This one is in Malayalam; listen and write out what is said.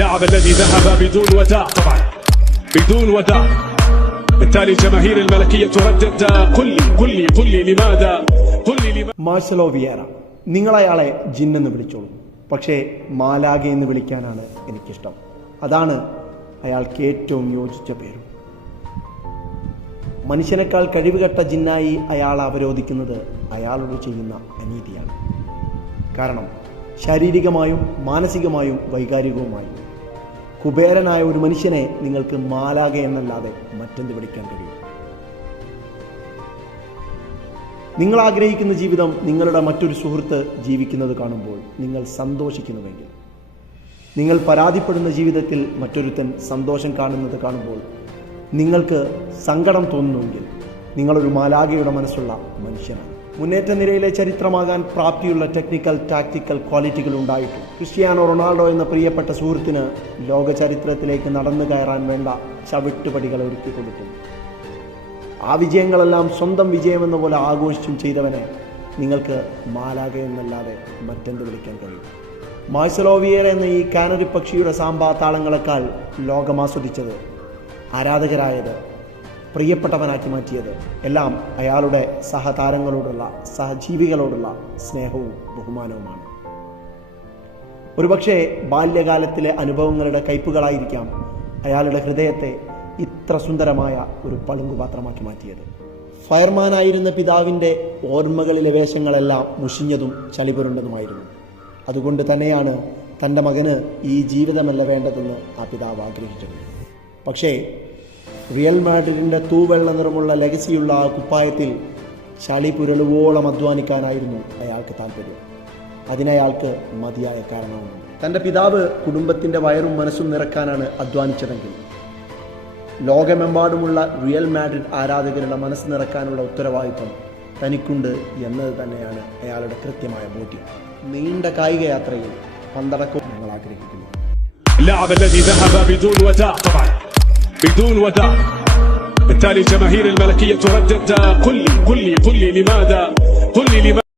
اللاعب الذي ذهب بدون وداع طبعا بدون وداع بالتالي جماهير الملكية تردد قل لي لماذا മാർസലോ വിയേറ. നിങ്ങളയാളെ ജിന്നെന്ന് വിളിച്ചോളൂ, പക്ഷേ മാലാഗ എന്ന് വിളിക്കാനാണ് എനിക്കിഷ്ടം. അതാണ് അയാൾക്ക് ഏറ്റവും യോജിച്ച പേരും. മനുഷ്യനേക്കാൾ കഴിവുകെട്ട ജിന്നായി അയാൾ അവരോധിക്കുന്നത് അയാളോട് ചെയ്യുന്ന അനീതിയാണ്. കാരണം ശാരീരികമായും മാനസികമായും വൈകാരികവുമായും കുബേരനായ ഒരു മനുഷ്യനെ നിങ്ങൾക്ക് മാലാഗ എന്നല്ലാതെ മറ്റെന്ത് വിളിക്കാൻ കഴിയും? നിങ്ങൾ ആഗ്രഹിക്കുന്ന ജീവിതം നിങ്ങളുടെ മറ്റൊരു സുഹൃത്ത് ജീവിക്കുന്നത് കാണുമ്പോൾ നിങ്ങൾ സന്തോഷിക്കുന്നുവെങ്കിൽ, നിങ്ങൾ പരാതിപ്പെടുന്ന ജീവിതത്തിൽ മറ്റൊരുത്തൻ സന്തോഷം കാണുന്നത് കാണുമ്പോൾ നിങ്ങൾക്ക് സങ്കടം തോന്നുന്നുവെങ്കിൽ നിങ്ങളൊരു മാലാഗയുടെ മനസ്സുള്ള മനുഷ്യനാണ്. മുന്നേറ്റ നിരയിലെ ചരിത്രമാകാൻ പ്രാപ്തിയുള്ള ടെക്നിക്കൽ ടാക്ടിക്കൽ ക്വാളിറ്റികൾ ഉണ്ടായിട്ടും ക്രിസ്ത്യാനോ റൊണാൾഡോ എന്ന പ്രിയപ്പെട്ട സുഹൃത്തിന് ലോക ചരിത്രത്തിലേക്ക് നടന്നു കയറാൻ വേണ്ട ചവിട്ടുപടികൾ ഒരുക്കി കൊടുക്കും. ആ വിജയങ്ങളെല്ലാം സ്വന്തം വിജയമെന്ന പോലെ ആഘോഷിച്ചും ചെയ്തവനെ നിങ്ങൾക്ക് മാലാഗ എന്നല്ലാതെ മറ്റെന്ത് വിളിക്കാൻ കഴിയും? മാർസലോ വിയേറ എന്ന ഈ കാനറി പക്ഷിയുടെ സാമ്പാ താളങ്ങളെക്കാൾ ലോകമാസ്വദിച്ചത്, ആരാധകരായത്, പ്രിയപ്പെട്ടവനാക്കി മാറ്റിയത് എല്ലാം അയാളുടെ സഹതാരങ്ങളോടുള്ള സഹജീവികളോടുള്ള സ്നേഹവും ബഹുമാനവുമാണ്. ഒരുപക്ഷെ ബാല്യകാലത്തിലെ അനുഭവങ്ങളുടെ കയ്പുകളായിരിക്കാം അയാളുടെ ഹൃദയത്തെ ഇത്ര സുന്ദരമായ ഒരു പളുങ്കുപാത്രമാക്കി മാറ്റിയത്. ഫയർമാനായിരുന്ന പിതാവിൻ്റെ ഓർമ്മകളിലെ വേഷങ്ങളെല്ലാം മുഷിഞ്ഞതും ചളിപുരണ്ടതുമായിരുന്നു. അതുകൊണ്ട് തന്നെയാണ് തൻ്റെ മകന് ഈ ജീവിതമല്ല വേണ്ടതെന്ന് ആ പിതാവ് ആഗ്രഹിച്ചത്. പക്ഷേ റിയൽ മാഡ്രിഡിൻ്റെ തൂവെള്ള നിറമുള്ള ലെഗസിയുള്ള ആ കുപ്പായത്തിൽ ചളി പുരളുവോളം അധ്വാനിക്കാനായിരുന്നു അയാൾക്ക് താല്പര്യം. അതിനയാൾക്ക് മതിയായ കാരണവുമുണ്ട്. തൻ്റെ പിതാവ് കുടുംബത്തിൻ്റെ വയറും മനസ്സും നിറക്കാനാണ് അധ്വാനിച്ചതെങ്കിൽ ലോകമെമ്പാടുമുള്ള റിയൽ മാഡ്രിഡ് ആരാധകരുടെ മനസ്സ് നിറക്കാനുള്ള ഉത്തരവാദിത്വം തനിക്കുണ്ട് എന്നത് തന്നെയാണ് അയാളുടെ കൃത്യമായ ബോധ്യം. നീണ്ട കായിക യാത്രയിൽ പന്തടക്കം ഞങ്ങൾ ആഗ്രഹിക്കുന്നു. اللاعب الذي ذهب بدون وداع طبعا بدون وداع بالتالي جماهير الملكية تردد قل لي لماذا